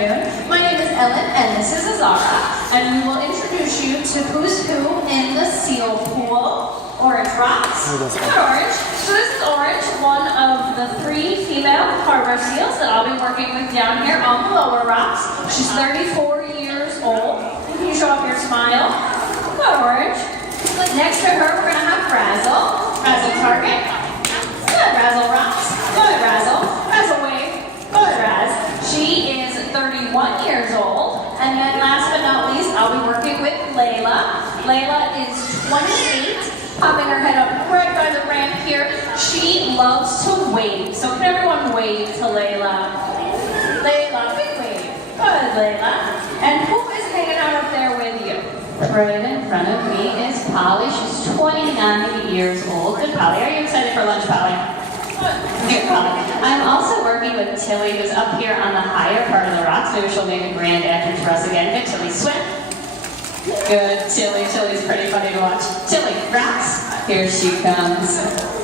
afternoon. My name is Ellen, and this is Azara, and we will introduce you to who's who in the seal pool. Orange rocks. Good orange. So this is Orange, one of the 3 female harbor seals that I'll be working with down here on the lower rocks. She's 34 years old. Can you show off your smile? Good Orange. Next to her, we're going to have Razzle. Razzle target. Good Razzle rocks. Good Razzle. Razzle wave. Good Raz. She is 31 years old. And then last but not least, I'll be working with Layla. Layla is 28, popping her head up right by the ramp here. She loves to wave. So can everyone wave to Layla? Layla, big wave. Good, Layla. And who is hanging out up there with you? Right in front of me is Polly. She's 29 years old. Good, Polly. Are you excited for lunch, Polly? Here, Polly. I'm also working with Tilly, who's up here on the higher part of the rocks. Maybe she'll make a grand entrance for us again. Good, Tilly. Swim. Good, Tilly. Tilly's pretty funny to watch. Tilly, rocks. Here she comes.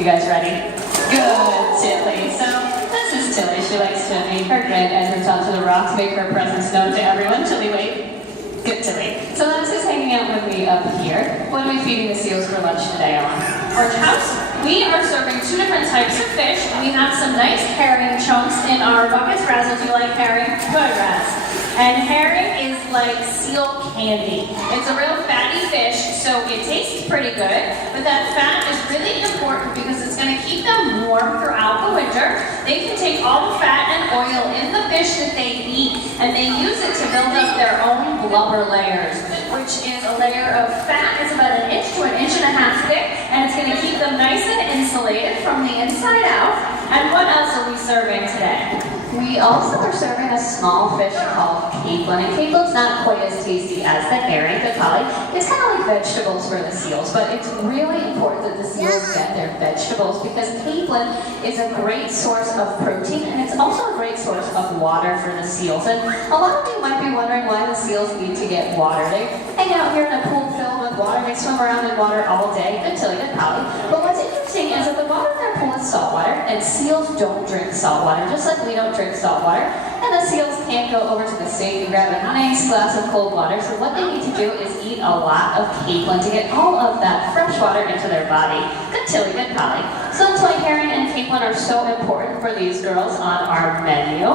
You guys ready? Good, Tilly. So, this is Tilly. She likes to make her grand entrance onto the rocks, make her presence known to everyone. Tilly, wait. Good, Tilly. So that's who's hanging out with me up here. What are we feeding the seals for lunch today, Ellen? Orange House. We are serving 2 different types of fish. We have some nice herring chunks in our buckets. Razzle, do you like herring? Good, Raz. And herring is like seal candy. It's a real fatty fish, so it tastes pretty good. But that fat is really important because it's going to keep them warm throughout the winter. They can take all the fat and oil in the fish that they eat, and they use it to build up their own blubber layers, which is a layer of fat. It's about 1 inch to 1.5 inches thick, and it's going to keep them nice and insulated from the inside out. And what else are we serving today? We also are serving a small fish called capelin, and caplin's not quite as tasty as the herring, good Polly. It's kind of like vegetables for the seals, but it's really important that the seals get their vegetables because capelin is a great source of protein, and it's also a great source of water for the seals. And a lot of you might be wondering why the seals need to get water. They hang out here in a pool filled with water, they swim around in water all day, good Tilly, good Polly. But what's interesting is that the water in their pool is salt water, and seals don't drink salt water, just like we don't drink salt water. And the seals can't go over to the sink and grab a nice glass of cold water, so what they need to do is eat a lot of capelin to get all of that fresh water into their body. Good Tilly, good Polly. So that's why herring and capelin are so important for these girls on our menu.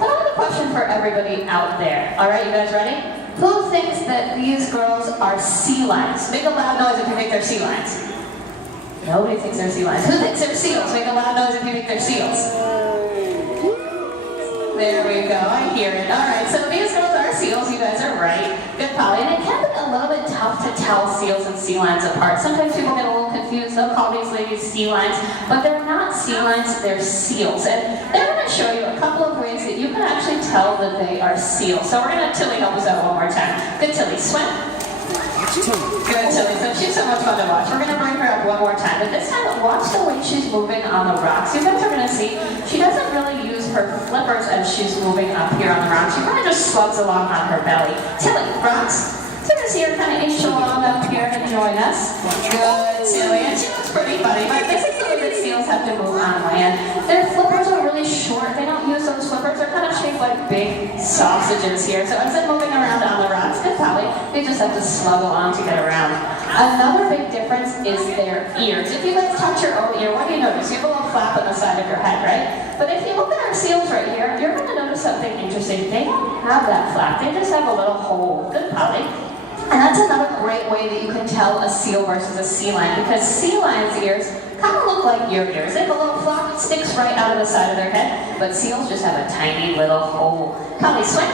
But I have a question for everybody out there. Alright, you guys ready? Who thinks that these girls are sea lions? Make a loud noise if you think they're sea lions. Nobody thinks they're sea lions. Who thinks they're seals? Make a loud noise if you think they're seals. There we go, I hear it. Alright, so these girls are seals, you guys are right. Good Polly. And it can be a little bit tough to tell seals and sea lions apart. Sometimes people get a little confused, they'll call these ladies sea lions, but they're not sea lions, they're seals. And they're going to show you a couple of ways that you can actually tell that they are seals. So we're going to have Tilly help us out one more time. Good Tilly, swim. Good Tilly, so she's so much fun to watch. We're going to bring her up one more time, but this time watch the way she's moving on the rocks. You guys are going to see she doesn't really use her flippers as she's moving up here on the rocks. She kind of just slugs along on her belly. Tilly, rocks. So you're going to see her kind of inch along up here and join us. Good Tilly, and she looks pretty funny, but this is the way that seals have to move on land. Their flippers are really short. They don't use those flippers. They're kind of shaped like big sausages here. So as they're moving around on the rocks, good Polly, they just have to slug along to get around. Another big difference is their ears. If you guys touch your own ear, what do you notice? You have a little flap on the side of your head, right? But if you look at our seals right here, you're going to notice something interesting. They don't have that flap. They just have a little hole. Good Polly. And that's another great way that you can tell a seal versus a sea lion, because sea lions' ears kind of look like your ears. They have a little flap that sticks right out of the side of their head, but seals just have a tiny little hole. Polly, swim.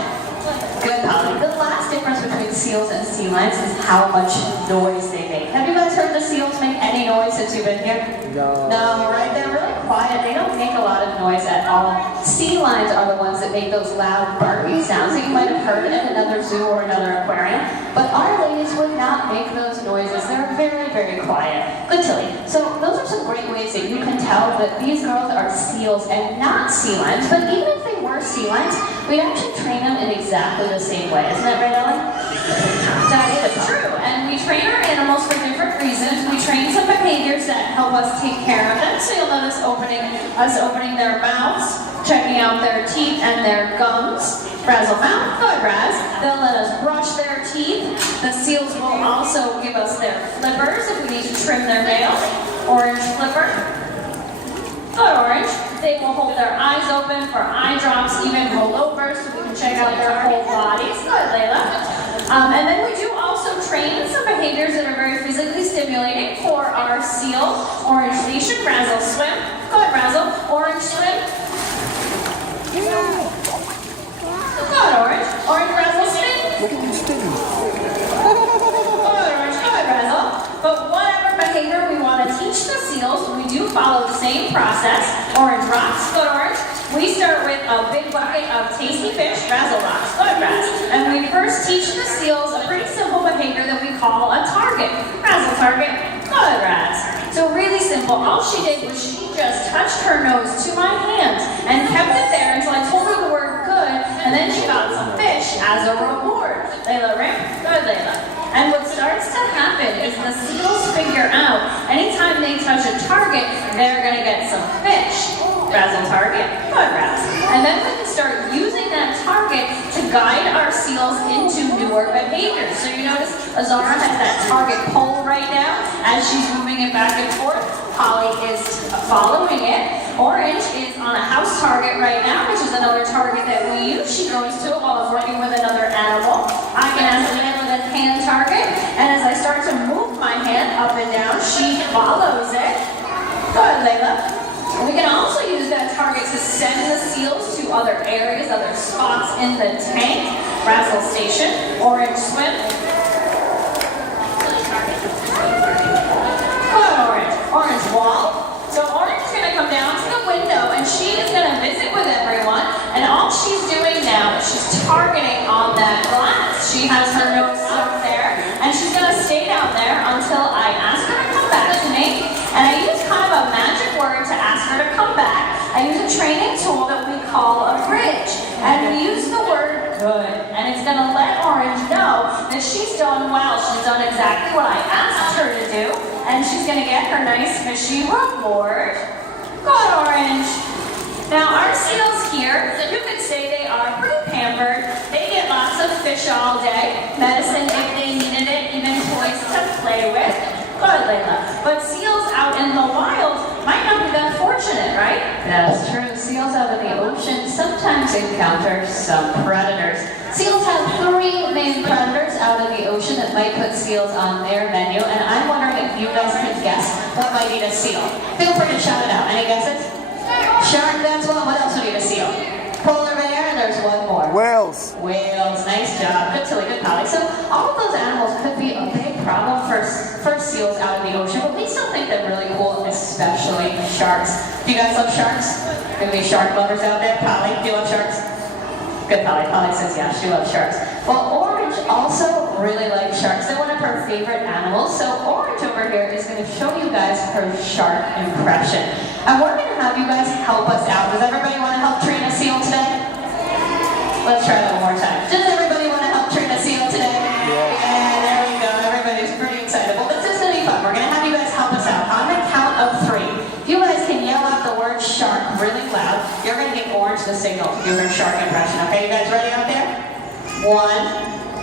Good, Polly. The last difference between seals and sea lions is how much noise they make. Have you guys heard the seals make any noise since you've been here? No. No, right? They're really quiet. They don't make a lot of noise at all. Sea lions are the ones that make those loud barking sounds that you might have heard at another zoo or another aquarium. But our ladies would not make those noises. They're very, very quiet. Good, Tilly. So those are some great ways that you can tell that these girls are seals and not sea lions. But even if they were newer sea lions, we'd actually train them in exactly the same way. Isn't that right, Ellen? That is true. And we train our animals for different reasons. We train some behaviors that help us take care of them. So you'll notice us opening their mouths, checking out their teeth and their gums. Razzle mouth, good Raz. They'll let us brush their teeth. The seals will also give us their flippers if we need to trim their nails. Orange flipper. Good Orange. They will hold their eyes open for eye drops, even roll over so we can check out their whole bodies. Good Layla. And then we do also train some behaviors that are very physically stimulating for our seal. Orange station, Razzle swim. Good Razzle. Orange swim. Good Orange. Orange Razzle spin. Look at you spinning. Good Orange. Good Razzle. But whatever behavior we want to teach the seals, we do follow the same process. Orange rocks. Good Orange. We start with a big bucket of tasty fish. Razzle rocks. Good Raz. And we first teach the seals a pretty simple behavior that we call a target. Razzle target. Good Raz. So really simple. All she did was she just touched her nose to my hand and kept it there until I told her the word good, and then she got some fish as a reward. Layla, right? Good, Layla. And what starts to happen is the seals figure out anytime they touch a target, they're going to get some fish. Razzle target, good Raz. And then we can start using that target to guide our seals into newer behaviors. So you notice Azara has that target pole right now as she's moving it back and forth. Polly is following it. Orange is on a house target right now, which is another target that we use. She goes to it while I'm working with another animal. I can ask Layla with a hand target, and as I start to move my hand up and down, she follows it. Good, Layla. We can also use that target to send the seals to other areas, other spots in the tank. Razzle station, orange swim. Good Orange. Orange wall. So Orange is going to come down to the window and she is going to visit with everyone. And all she's doing now is she's targeting on that glass. She has her nose up there and she's going to stay down there until I ask her to come back to me. And I use kind of a magic word to ask her to come back. I use a training tool that we call a bridge. And we use the word good. And it's going to let Orange know that she's done well. She's done exactly what I asked her to do. And she's going to get her nice fishy reward. Good Orange. Now our seals here, you could say they are pretty pampered. They get lots of fish all day. Medicine if they needed it, even toys to play with. Good, Layla. But seals out in the wild might not be that fortunate, right? That's true. Seals out in the ocean sometimes encounter some predators. Seals have 3 main predators out in the ocean that might put seals on their menu, and I'm wondering if you guys can guess what might eat a seal. Feel free to shout it out. Any guesses? Shark, that's one. What else would eat a seal? Polar bear, and there's one more. Whales. Whales. Nice job. Good Tilly, good Polly. So all of those animals could be a big problem for seals out in the ocean, but we still think they're really cool, especially sharks. Do you guys love sharks? There be shark lovers out there. Polly, do you love sharks? Good Polly. Polly says yeah, she loves sharks. Well, Orange also really likes sharks. They're one of her favorite animals. So Orange over here is going to show you guys her shark impression. And we're going to have you guys help us out. Does everybody want to help train a seal today? Let's try that one more time. Does everybody want to help train a seal today? Yeah, there we go. Everybody's pretty excited. Well, this is going to be fun. We're going to have you guys help us out. On the count of 3, if you guys can yell out the word shark really loud, you're going to give Orange the signal to do her shark impression. Okay, you guys ready out there? 1,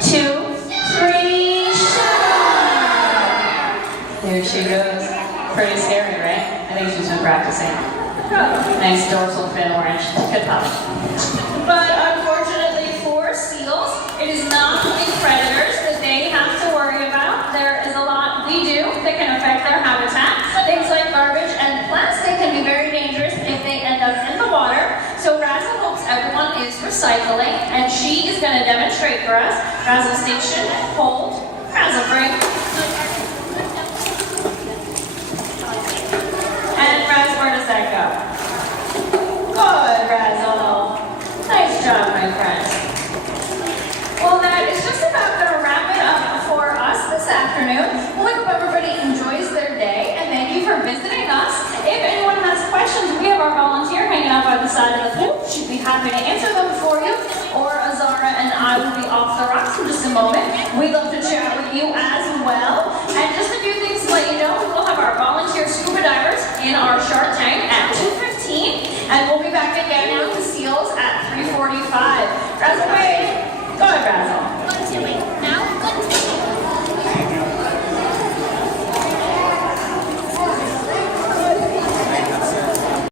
2, 3, shark! Here she goes. Pretty scary, right? I think she's been practicing. Nice dorsal fin, Orange. Good pop. But unfortunately for seals, it is not only predators that they have to worry about. There is a lot we do that can affect their habitat. Things like garbage and plastic can be very dangerous if they end up in the water. So Razzle hopes everyone is recycling, and she is going to demonstrate for us. Razzle station, hold, Razzle bring. And Raz, where does that go? Good, Razzle. Nice job, my friend. Well, that is just about going to wrap it up for us this afternoon. We hope everybody enjoys their day, and thank you for visiting us. If anyone has questions, we have our volunteer hanging out by the side of the pool. She be happy to answer them for you, or Azara and I will be off the rocks in just a moment. We'd love to chat with you as well. And just a few things to let you know, we will have our volunteer scuba divers in our shark tank at 2:15, and we'll be back again